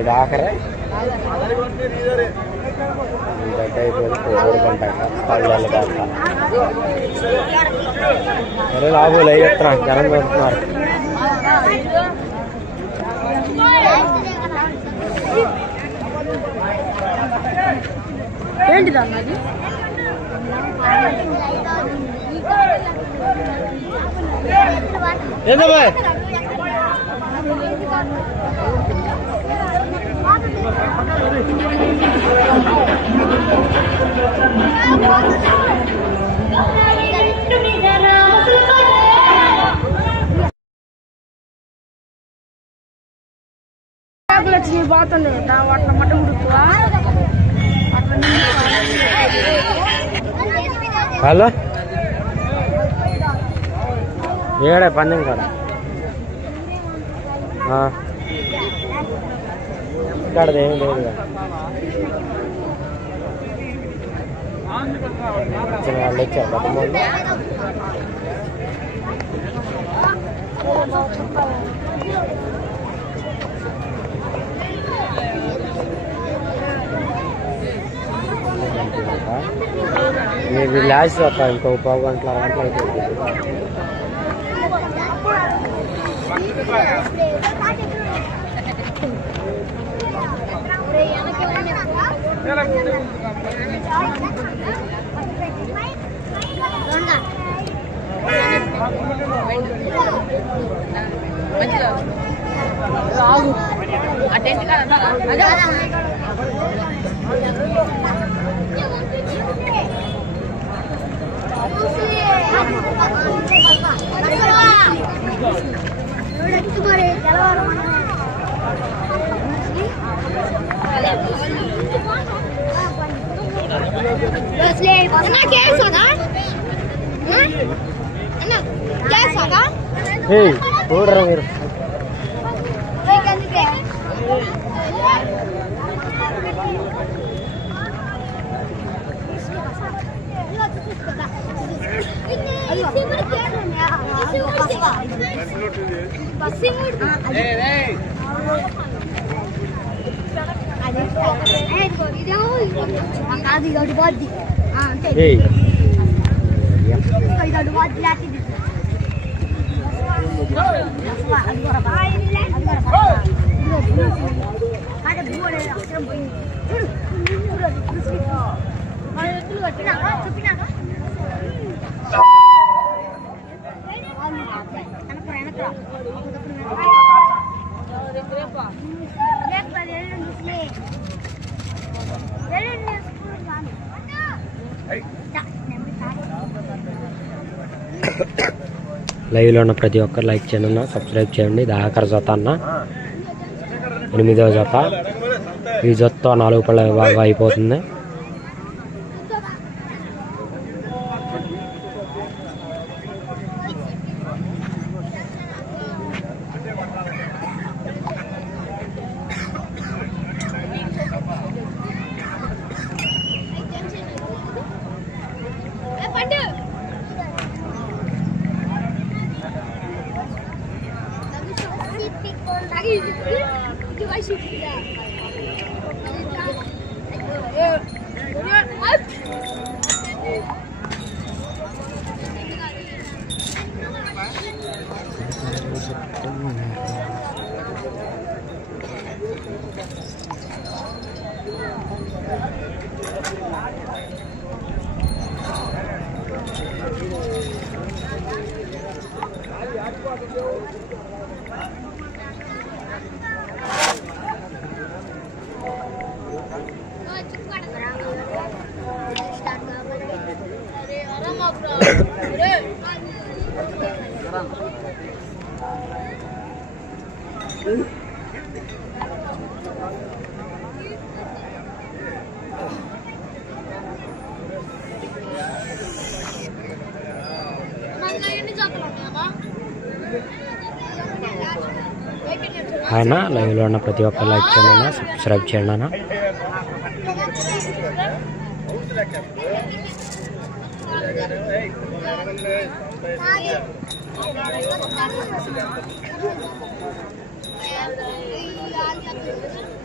ఇది ఆఖరే గడ్డ అయిపోయింది ఊరుకుంటాక పల్లెలు దాకా సరే లాభాలు అయ్యి చెప్తున్నా జనం పెడుతున్నారు. ఏంటిది అన్నది పోతుంది వాటిని మట్ట ఉడుకువా హలో ఏడే పందెం కాడ ఇక్కడ ఏం లేదు వాళ్ళు వచ్చారు కుటుంబంలో ఇది లాస్ట్ ఒక ఇంకో పావు గంటల అరగంటలు అయిపోయింది. చూడరా మీరు లైవ్లో ఉన్న ప్రతి ఒక్కరు లైక్ చేయండి అన్న, సబ్స్క్రైబ్ చేయండి. ఇది ఆఖరి జత అన్న, 8వ జత. ఈ జతతో 4 పళ్ళ విభాగం అయిపోతుంది. ఆయన లైవ్లో ఉన్న ప్రతి ఒక్కరు లైక్ చేయండి అన్న, సబ్స్క్రైబ్ చేయండి అన్న. Yeah.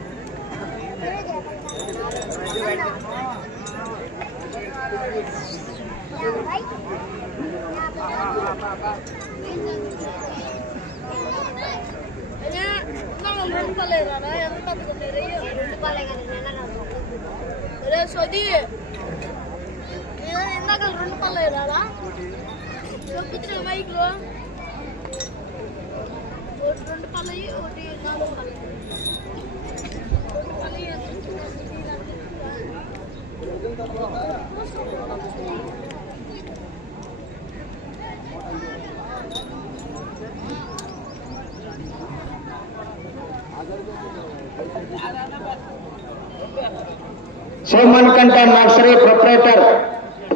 Somankanta nursery proprietor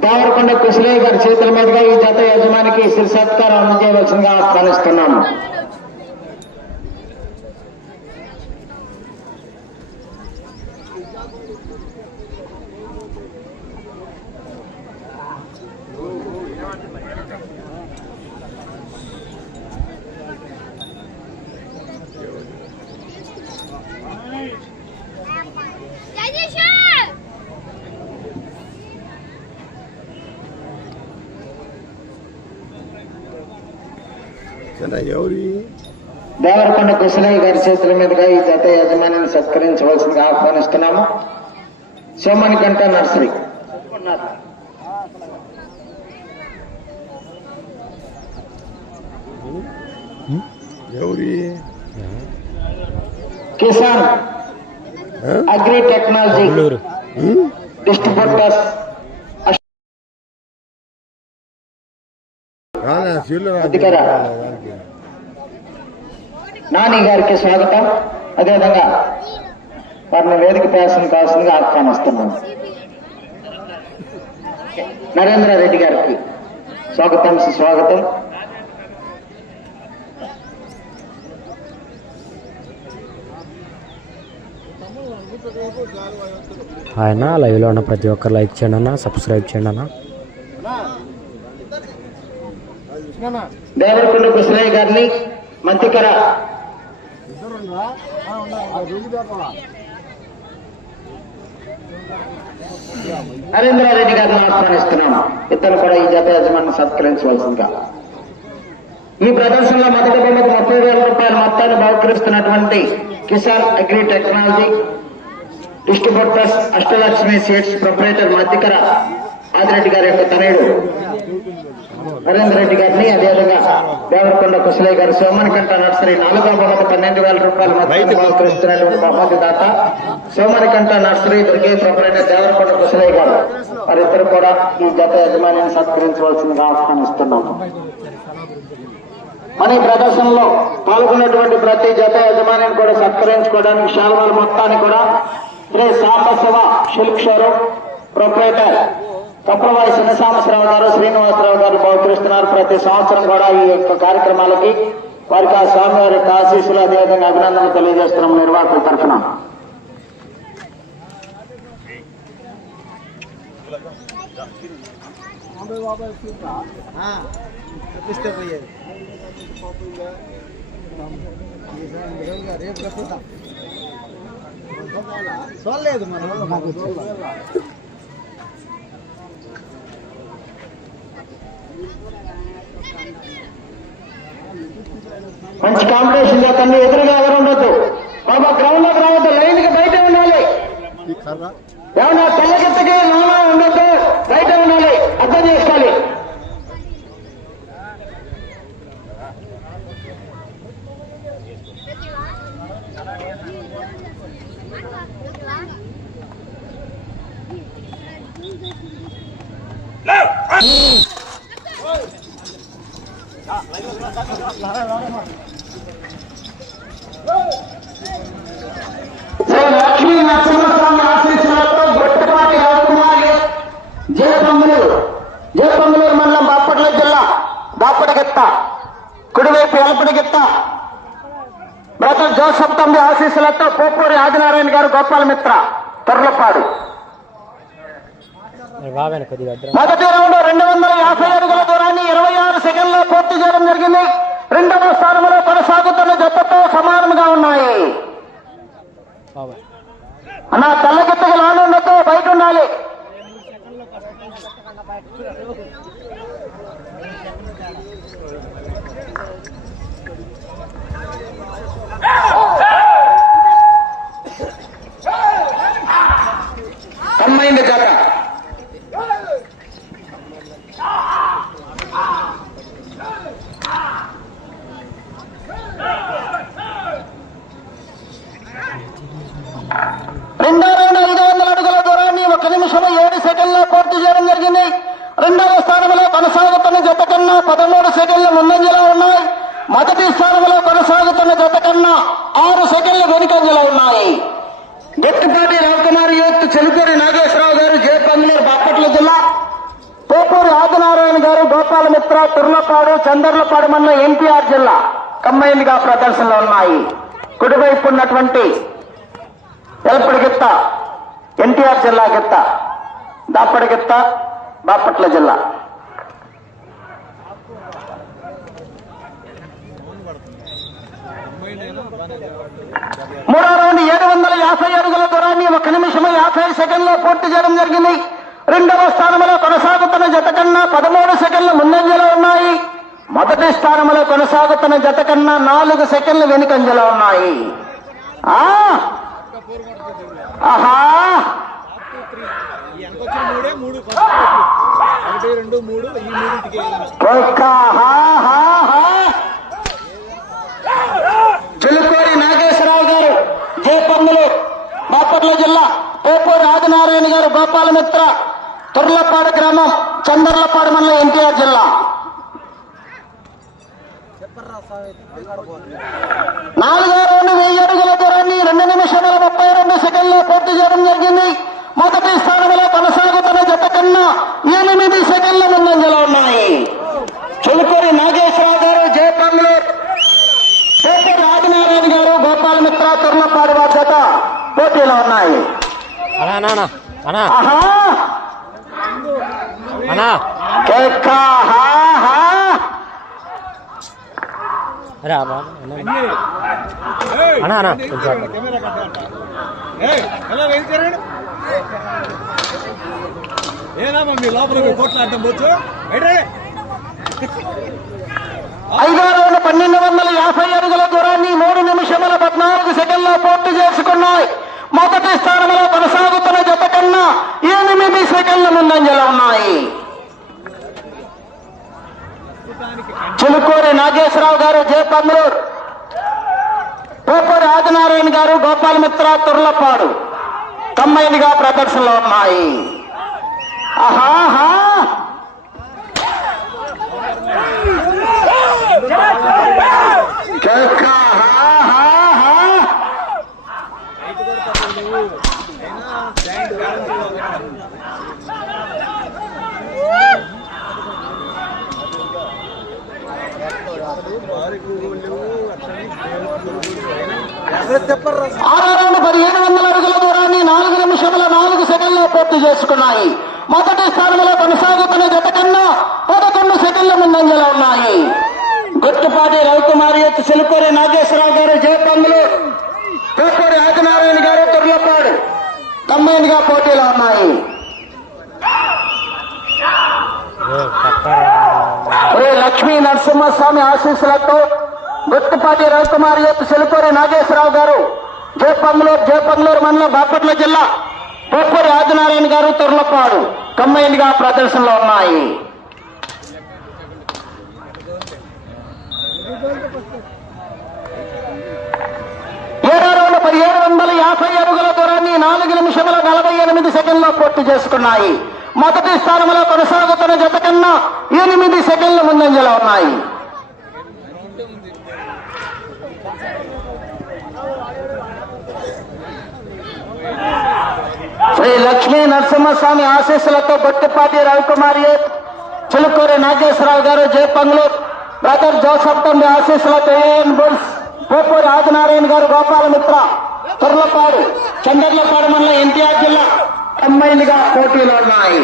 Devarakonda Kushalaiah గారి చేతుల మీదుగా ఈ జత యజమానికి శిర సత్కారం అందజేయవలసిందిగా ఆహ్వానిస్తున్నాము. దేవరకొండ కుశలయ్య గారి చేతుల మీదుగా ఈ జత యజమానిని సత్కరించవలసిందిగా ఆహ్వానిస్తున్నాము. Somankanta nursery Kisan agri technology distributors అధికార నాని గారికి స్వాగతం. అదేవిధంగా వారిని వేదిక ప్రయాసం కావాల్సిందిగా ఆహ్వానిస్తున్నాం. నరేంద్ర రెడ్డి గారికి స్వాగతం సుస్వాగతం. ఆయన లైవ్లో ఉన్న ప్రతి ఒక్కరు లైక్ చేయండి అన్న, సబ్స్క్రైబ్ చేయండి అన్న. దేవరకొండ కుశలయ్య గారిని మంతికర నరేంద్రారెడ్డి గారిని ఆహ్వానిస్తున్నాము. ఇద్దరు కూడా ఈ జత యజమాని సత్కరించవలసిందిగా. ఈ ప్రదర్శనలో మొదటి బహుమతి 30,000 రూపాయల మొత్తాన్ని బహుకరిస్తున్నటువంటి Kisan agri technology distributors Ashtalakshmi seeds proprietor Madhyakara Adireddy గారి యొక్క తనయుడు నరేంద్ర రెడ్డి గారిని, అదేవిధంగా దేవరకొండ కుశలయ్య గారు సోమన్కంట నర్సరీ 4వ బహుమతి 12,000 రూపాయల మొత్తాన్ని బహుకరిస్తున్నటువంటి బహుమతి దాత సోమన్కంట నర్సరీ దుర్గే ప్రొపరేటర్ దేవరకొండ కుశలయ్య గారు. వారిద్దరు కూడా ఈ జత యజమానిని సత్కరించవలసిందిగా ఆహ్వానిస్తున్నాము. మన ఈ ప్రదర్శనలో పాల్గొన్నటువంటి ప్రతి జత యజమానిని కూడా సత్కరించుకోవడానికి శాల్వాల మొత్తాన్ని కూడా Sri Sambasiva silk showroom proprietor Kappalavayi Chinnasambasivarao garu, Srinivasarao గారు బహుకరిస్తున్నారు. ప్రతి సంవత్సరం కూడా ఈ యొక్క కార్యక్రమాలకి వారికి ఆ స్వామివారి యొక్క ఆశీస్సులు అదేవిధంగా అభినందనలు తెలియజేస్తున్నాం నిర్వాహకుల తరఫున. మంచి కాంపిటీషన్ చేతండి. ఎదురుగా ఎవరు ఉండొద్దు బాబా. గ్రౌండ్ లోకి రావద్దు, లైన్ కి బయట ఉండాలి. ఏమన్నా తెల్లకెత్తకి నానా ఉండొద్దు, బయట ఉండాలి. అర్థం చేసుకోవాలి. లక్ష్మీ నరసింహస్వామి ఆశీస్సులతో గొట్టపాటి రాజకుమారి జయపంగులూరు మండలం బాపట్ల జిల్లా దాపడగిత్త కుడివైపు ఎలపడిగిత్త బ్రదర్ జోసఫ్ తంబి ఆశీస్సులతో పోపూరి ఆదినారాయణ గారు గోపాలమిత్ర తొర్లపాడు. మొదటి రౌండ్ 250 అడుగుల దూరాన్ని 26 సెకండ్లో పూర్తి చేయడం జరిగింది. రెండవ స్థానంలో కొనసాగుతున్న జతతో సమానంగా ఉన్నాయి. అన్న తెల్లకెత్తగా లానుండతో బయట ఉండాలి. రెండో రౌండ్ 500 అడుగుల దూరాన్ని 1 నిమిషం 7 సెకండ్లో పూర్తి చేయడం జరిగింది. రెండవ స్థానంలో కొనసాగుతున్న జత కన్నా 13 సెకండ్ల ముందంజలో ఉన్నాయి. మొదటి స్థానంలో కొనసాగుతున్న జత కన్నా 6 సెకండ్ల వెనుకంజలో ఉన్నాయి. గట్టిపాటి రవికుమార్ యూత్ చెలుకూరి నాగేశ్వరరావు గారు జయపంగులూరు బాపట్ల జిల్లా, పోపూరి ఆదినారాయణ గారు గోపాలమిత్ర తుర్లపాడు చందర్లపాడు మండలం ఎన్టీఆర్ జిల్లా కంబైన్డ్ గా ప్రదర్శనలో ఉన్నాయి. కుడివైపు ఉన్నటువంటి ఎల్పడి గిత్త ఎన్టీఆర్ జిల్లా గిత్త, దాపడి గిత్త బాపట్ల జిల్లా. మూడో రౌండ్ 750 అడుగుల దూరాన్ని 1 నిమిషం 50 సెకండ్లో పూర్తి చేయడం జరిగింది. రెండవ స్థానంలో కొనసాగుతున్న జత కన్నా 13 సెకండ్ల ముందంజలో ఉన్నాయి. మొదటి స్థానంలో కొనసాగుతున్న జత కన్నా 4 సెకండ్ల వెనుకంజలో ఉన్నాయి. ఆహా చిలుకూరి నాగేశ్వరరావు గారు జయపంగులు బాపట్ల జిల్లా, పోపూరి ఆదినారాయణ గారు గోపాలమిత్ర తుర్లపాడు గ్రామం చందర్లపాడు మండలం ఎన్టీఆర్ జిల్లా. నాలుగో రౌండ్ 1000 అడుగుల దూరాన్ని 2 నిమిషాల 32 సెకండ్లో పూర్తి చేయడం జరిగింది. మొదటి స్థానంలో కొనసాగుతున్న జత కన్నా 8 సెకండ్ల ముందంజలో ఉన్నాయి. చిలుకూరి నాగేశ్వరరావు గారు జయపంగులు, పోపూరి ఆదినారాయణ గారు గోపాలమిత్ర తుర్లపాడు వారి జత పోటీలో ఉన్నాయి. ఐదో రౌండ్ 1250 అడుగుల దూరాన్ని 3 నిమిషముల 14 సెకండ్లో పూర్తి చేసుకున్నాయి. మొదటి స్థానంలో కొనసాగుతున్న జత కన్నా 8 సెకండ్ల ముందంజలో ఉన్నాయి. చిలుకూరి నాగేశ్వరరావు గారు జయపంగులూరు, పోపూరి ఆదినారాయణ గారు గోపాలమిత్ర తుర్లపాడు కంబైన్డ్ గా ప్రదర్శనలో ఉన్నాయి. ఆహాహా ఆరో రౌండ్ 1700 అడుగుల దూరాన్ని 4 నిమిషముల 4 సెకండ్లో పూర్తి చేసుకున్నాయి. మొదటి స్థానంలో కొనసాగుతున్న జత కన్నా 11 సెకండ్ల ముందంజలో ఉన్నాయి. గుట్టుపాటి రవికుమార్ యూత్ చిలుకూరి నాగేశ్వరరావు గారు జయపంగులు, పోపూరి ఆదినారాయణ గారు తుర్లపాడు కంబైన్డ్ గా పోటీలో ఉన్నాయి. శ్రీ లక్ష్మీ నరసింహస్వామి ఆశీస్సులతో గుట్టుపాటి రవికుమార్ యూత్ చిలుకూరి నాగేశ్వరరావు గారు జయపంగులూరు మండలం బాపట్ల జిల్లా, పోపూరి ఆదినారాయణ గారు తుర్లపాడు కంబైన్డ్ గా ప్రదర్శనలో ఉన్నాయి. ఏడో రౌండ్ 1750 అడుగుల దూరాన్ని 4 నిమిషముల 48 సెకండ్లో పూర్తి చేసుకున్నాయి. మొదటి స్థానంలో కొనసాగుతున్న జత కన్నా 8 సెకండ్ల ముందంజలో ఉన్నాయి. శ్రీ లక్ష్మీ నరసింహస్వామి ఆశీస్సులతో గుట్టిపాటి రవికుమార్ యూత్ చిలుకూరి నాగేశ్వరరావు గారు జయపంగులూరు, బ్రదర్ జోసఫ్ తండ్రి ఆశీస్సులతో ఏఎన్ బుల్స్, పోపూరి ఆదినారాయణ గారు గోపాలమిత్ర తుర్లపాడు చందర్లపాడు మండలం ఎన్టీఆర్ జిల్లా కంబైన్డ్ గా పోటీలో ఉన్నాయి.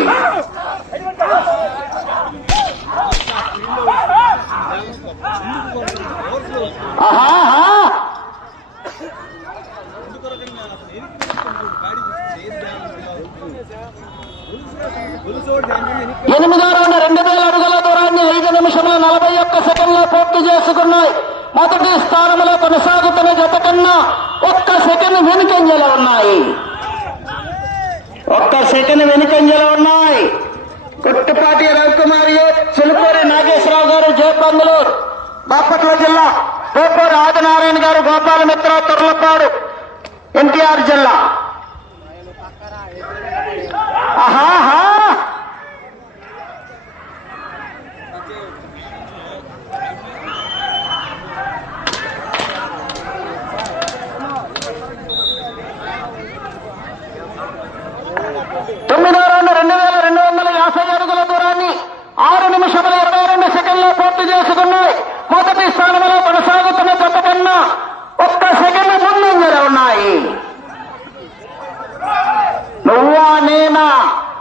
ఆహా 8వ రౌండ్ 2000 అడుగుల దూరాన్ని 5 నిమిషముల 41 సెకండ్లో పూర్తి చేసుకున్నాయి. మొదటి స్థానంలో కొనసాగుతున్న జత కన్నా 1 సెకండ్ వెనుకంజలో ఉన్నాయి. 1 సెకండ్ వెనుకంజలో ఉన్నాయి. గుట్టుపాటి రవికుమార్ చిలుకూరి నాగేశ్వరరావు గారు జయపంగులూరు, బాపట్ల జిల్లా, పోపూరి ఆదినారాయణ గారు గోపాలమిత్ర తుర్లపాడు ఎన్టీఆర్ జిల్లా. ఆహాహా, తొమ్మిదో రౌండ్ 2250 అడుగుల దూరాన్ని 6 నిమిషముల 22 సెకండ్లో పూర్తి చేసుకున్నాయి. మొదటి స్థానంలో కొనసాగుతున్న జత కన్నా 1 సెకండ్ ముందంజలో ఉన్నాయి. నువ్వా నేనా,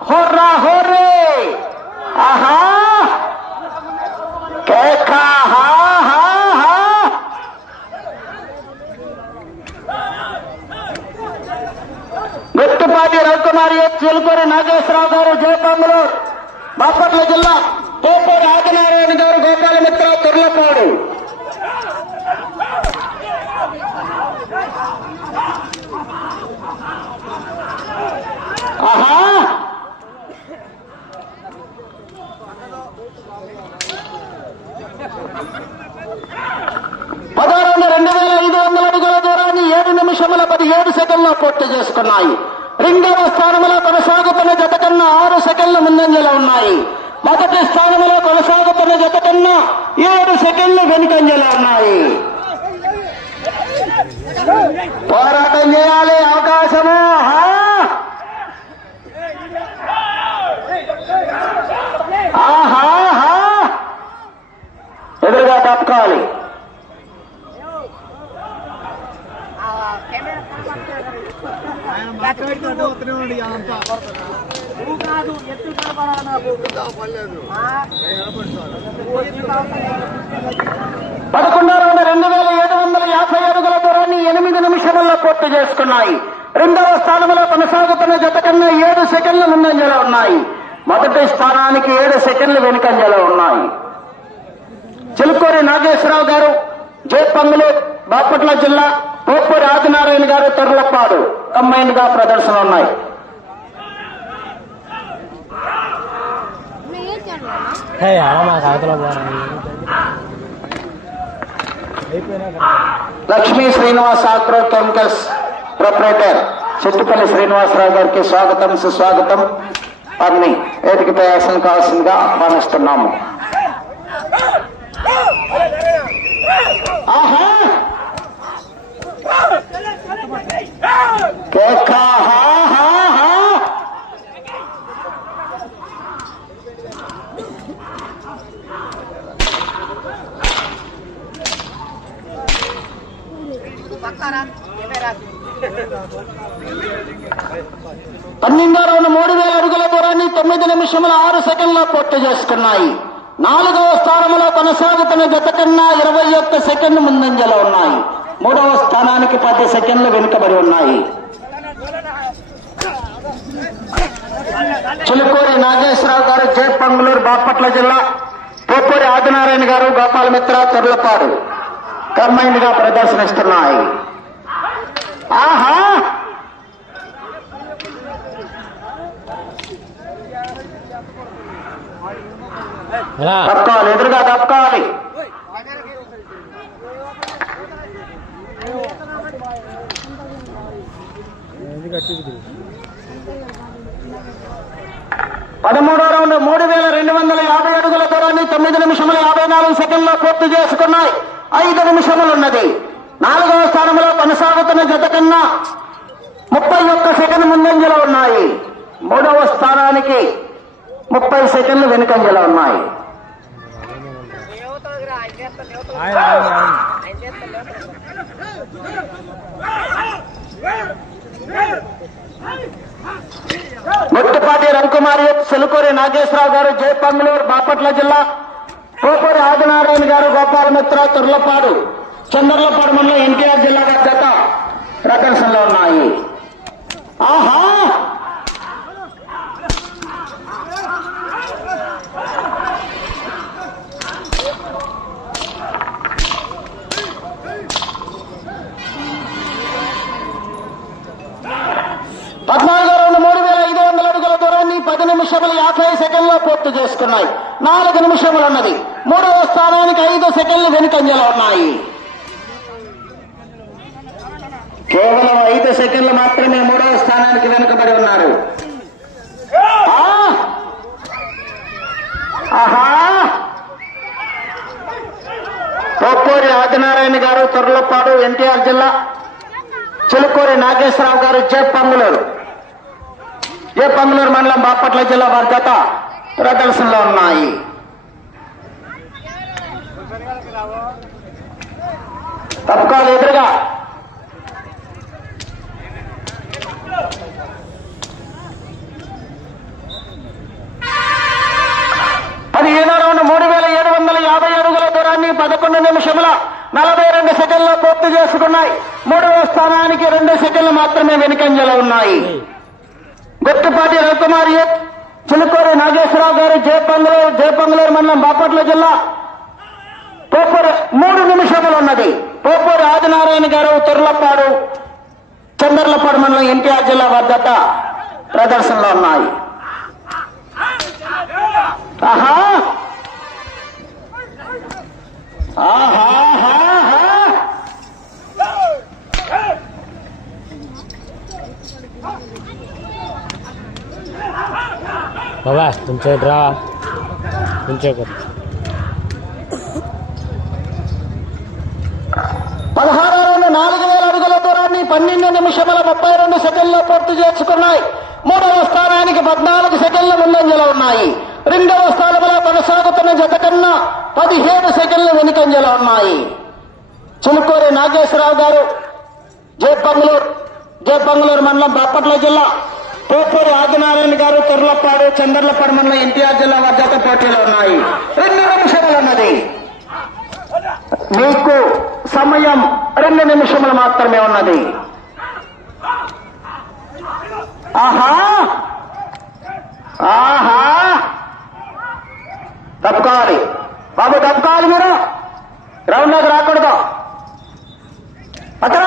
హోర్రా హోర్రే, ఆహా కేకా, హా హా హా. గుత్తుపాటి రవికుమారి, చిలుకూరి నాగేశ్వరరావు గారు, జయపంగులూరు, బాపట్ల జిల్లా, పోపూరి ఆదినారాయణ గారు, గోపాలమిత్ర, తుర్లపాడు. ఆహా, పదహారు 2500 అడుగుల దూరాన్ని 7 నిమిషముల 17 సెకండ్లో పూర్తి చేసుకున్నాయి. రెండవ స్థానంలో కొనసాగుతున్న జత కన్నా 6 సెకండ్ల ముందంజలో ఉన్నాయి. మొదటి స్థానంలో కొనసాగుతున్న జత కన్నా 7 సెకండ్లు వెనుకంజలో ఉన్నాయి. పోరాటం చేయాలి, అవకాశము. ఆహాహా, ఎదురుగా తప్పుకోవాలి. పదకొండో రౌండ్ 2750 అడుగుల దూరాన్ని 8 నిమిషముల్లో పూర్తి చేసుకున్నాయి. రెండవ స్థానంలో కొనసాగుతున్న జత కన్నా 7 సెకండ్ల ముందంజలో ఉన్నాయి. మొదటి స్థానానికి 7 సెకండ్లు వెనుకంజలో ఉన్నాయి. చిలుకూరి నాగేశ్వరరావు గారు, జయపంగులూరు, బాపట్ల జిల్లా, పోపూరి ఆదినారాయణ గారు, తొర్లపాడు కంబైన్ గా ప్రదర్శన ఉన్నాయి. Lakshmi Srinivas agro chemicals proprietor Chettupalli Srinivasarao గారికి స్వాగతం, సుస్వాగతం. వారిని వేదికపై ఆసనం కావాల్సిందిగా ఆహ్వానిస్తున్నాము. ఆహా, కేకా, హా హా హా. పన్నెండో రౌండ్ 3000 అడుగుల దూరాన్ని 9 నిమిషముల 6 సెకండ్లో పూర్తి చేసుకున్నాయి. 4వ స్థానంలో కొనసాగుతున్న జత కన్నా 21 సెకండ్ ముందంజలో ఉన్నాయి. 3వ స్థానానికి 10 సెకండ్లు వెనుకబడి ఉన్నాయి. చిలుకూరి నాగేశ్వరరావు గారు, జయపంగులూరు, బాపట్ల జిల్లా, పోపూరి ఆదినారాయణ గారు, గోపాలమిత్ర, తొర్లపాడు కంబైన్ గా ప్రదర్శనిస్తున్నాయి. ఆహా, తప్పుకోవాలి, ఎదురుగా తప్పుకోవాలి. పదమూడో రౌండ్ 3250 అడుగుల దూరాన్ని 9 నిమిషముల 54 సెకండ్లో పూర్తి చేసుకున్నాయి. 5 నిమిషములు ఉన్నది. 4వ స్థానంలో కొనసాగుతున్న జత కన్నా 31 సెకండ్ ముందంజలో ఉన్నాయి. 3వ స్థానానికి 30 సెకండ్లు వెనుకంజలో ఉన్నాయి. ముట్టుపాటి రవికుమారి, చిలుకూరి నాగేశ్వరరావు గారు, జయపంగులూరు, బాపట్ల జిల్లా, పోపూరి ఆదినారాయణ గారు, గోపాలమిత్ర, తుర్లపాడు చంద్రలపాడు మండలం, ఎన్టీఆర్ జిల్లాగా జత ప్రదర్శనలో ఉన్నాయి. ఆహా, పద్నాలుగో రౌండ్ 3500 అడుగుల దూరాన్ని 10 నిమిషముల 50 సెకండ్లో పూర్తి చేసుకున్నాయి. 4 నిమిషములు ఉన్నది. 3వ స్థానానికి 5 సెకండ్లు వెనుకంజలో ఉన్నాయి. కేవలం 5 2 సెకండ్లు మాత్రమే మూడవ స్థానానికి వెనుకబడి ఉన్నారు. ఆహా, పొప్పూరి ఆదినారాయణ గారు తొర్లపాడు ఎన్టీఆర్ జిల్లా, చిలుకూరి నాగేశ్వరరావు గారు జేపంగులూరు మండలం బాపట్ల జిల్లా వారి జత ప్రదర్శనలో ఉన్నాయి. తప్పుకోవాలి ఎదురుగా. 17వ రౌండ్ 3750 అడుగుల దూరాన్ని 11 నిమిషముల 42 సెకండ్లో పూర్తి చేసుకున్నాయి. 3వ స్థానానికి 2 సెకండ్లు మాత్రమే వెనుకంజలో ఉన్నాయి. గుర్తుపాటి రవికుమార్, చిలుకూరి నాగేశ్వరరావు గారు జేపంగులూరు మండలం బాపట్ల జిల్లా, పోపూరు 3 నిమిషములు ఉన్నది. పోపూరు ఆదినారాయణ గారు తొర్లపాడు చందర్లపాడు మండలం ఎన్టీఆర్ జిల్లా వద్ద ప్రదర్శనలో ఉన్నాయి. ఆహా, బాబా కొంచెం రా, కొంచెం 16వ రౌండ్ 4000 అడుగుల దూరాన్ని 12 నిమిషముల 32 సెకండ్లో పూర్తి చేసుకున్నాయి. 3వ స్థానానికి 14 సెకండ్ల ముందంజలో ఉన్నాయి. 2వ స్థానంలో కొనసాగుతున్న జత కన్నా 17 సెకండ్లు వెనుకంజలో ఉన్నాయి. చిలుకూరి నాగేశ్వరరావు గారు జేపంగులూరు మండలం బాపట్ల జిల్లా, పోపూరి ఆదినారాయణ గారు తొర్లపాడు చందర్లపాడు మండలం ఎన్టీఆర్ జిల్లా వారి జత పోటీలో ఉన్నాయి. 2 నిమిషములు ఉన్నది. మీకు సమయం 2 నిమిషములు మాత్రమే ఉన్నది. ఆహా, తప్పుకోవాలి బాబు, తప్పుకోవాలి. మీరు గ్రౌండ్ లోకి రాకూడదు. అక్కడ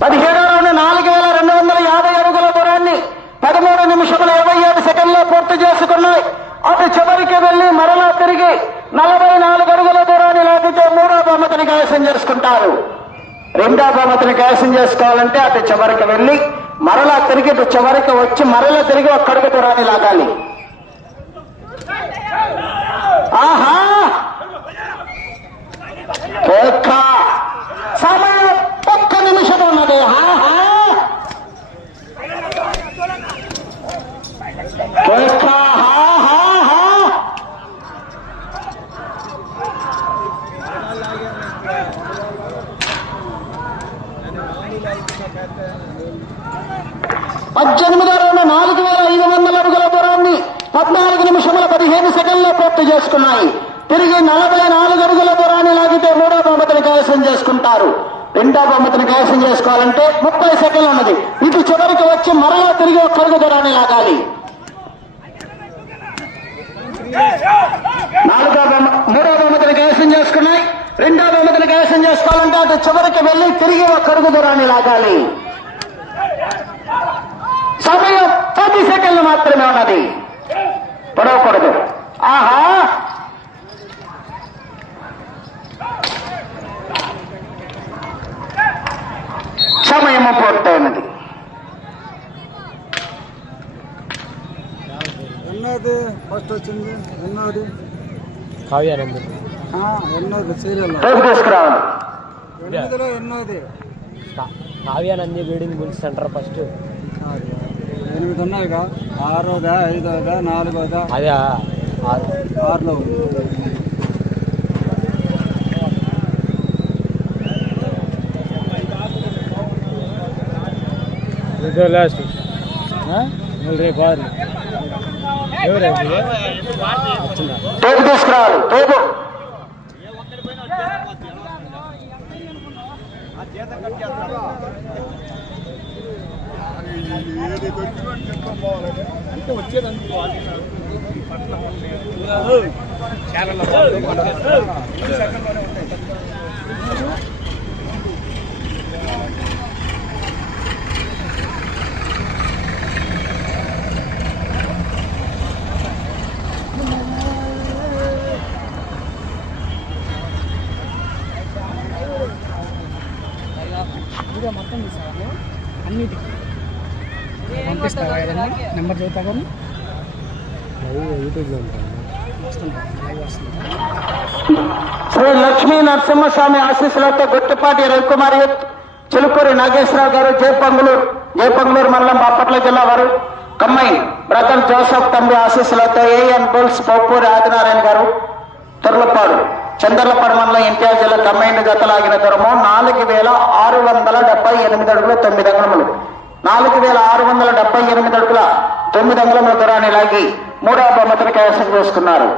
17వ రౌండ్ 4250 అడుగుల దూరాన్ని 13 నిమిషముల 27 సెకండ్లో పూర్తి చేసుకున్నాయి. అటు చివరికి వెళ్లి మరలా తిరిగి 44 అడుగుల దూరాన్ని లాగితే 3వ బహుమతిని కైవసం చేసుకుంటారు. 2వ బహుమతిని కైవసం చేసుకోవాలంటే అటు చివరికి వెళ్లి మరలా తిరిగి ఇటు చివరికి వచ్చి మరలా తిరిగి 1 అడుగు దూరాన్ని లాగాలి. ఆహా, సమయం 1 నిమిషం ఉన్నది. పద్దెనిమిదో రౌండ్ 4500 అడుగుల దూరాన్ని 14 నిమిషముల 15 సెకండ్లో పూర్తి చేసుకున్నాయి. తిరిగి 44 అడుగుల దూరాన్ని లాగితే 3వ బహుమతిని కైవసం చేసుకుంటారు. 2వ బహుమతిని కైవసం చేసుకోవాలంటే 30 సెకండ్లు ఉన్నది. ఇటు చివరికి వచ్చి మరలా తిరిగి 1 అడుగు దూరాన్ని లాగాలి. 3వ బహుమతిని కైవసం చేసుకున్నాయి. 2వ బహుమతిని కైవసం చేసుకోవాలంటే అటు చివరికి వెళ్లి తిరిగి 1 అడుగు దూరాన్ని లాగాలి. సమయం 10 సెకండ్లు మాత్రమే ఉన్నది. పొడవకూడదు. ఆహా, సమయము పూర్తయినది. ఎన్నోది ఫస్ట్ వచ్చింది? ఎన్నోది కావ్యానంది ఎన్నోది సీరియల్ తీసుకురావాలి. 8లో ఎన్నోది? Kavyanandi breeding bulls centre first 8 ఉన్నాయిగా. 6వదా 5వదా 4వదా? అదే 6లో ఉంది. లాస్ట్ రేపు 6 టేపు తీసుకురావాలి. టేపు అంటే వచ్చేది నెంబర్ చెప్తా కానీ యూట్యూబ్లో ఉంటాను. శ్రీ లక్ష్మీ నరసింహస్వామి ఆశీస్సులతో గుట్టుపాటి రవికుమారి, చిలుకూరి నాగేశ్వరరావు గారు, జయపంగులూరు మండలం బాపట్ల జిల్లా వారు, కమ్మై బ్రదర్ జోసఫ్ తండ్రి ఆశీస్సులతో ఏఎన్ బుల్స్ పప్పూరి ఆదినారాయణ గారు, తుర్లపాడు చంద్రలపాడు మండలం ఎన్టీఆర్ జిల్లా కమ్మైండ్ జతలాగిన దూరము 4678 అడుగుల 9 అంగుళములు. 4678 అడుగుల 9 అంగుళముల దూరాన్ని లాగి 3వ బహుమతిని కైవసం చేసుకున్నారు.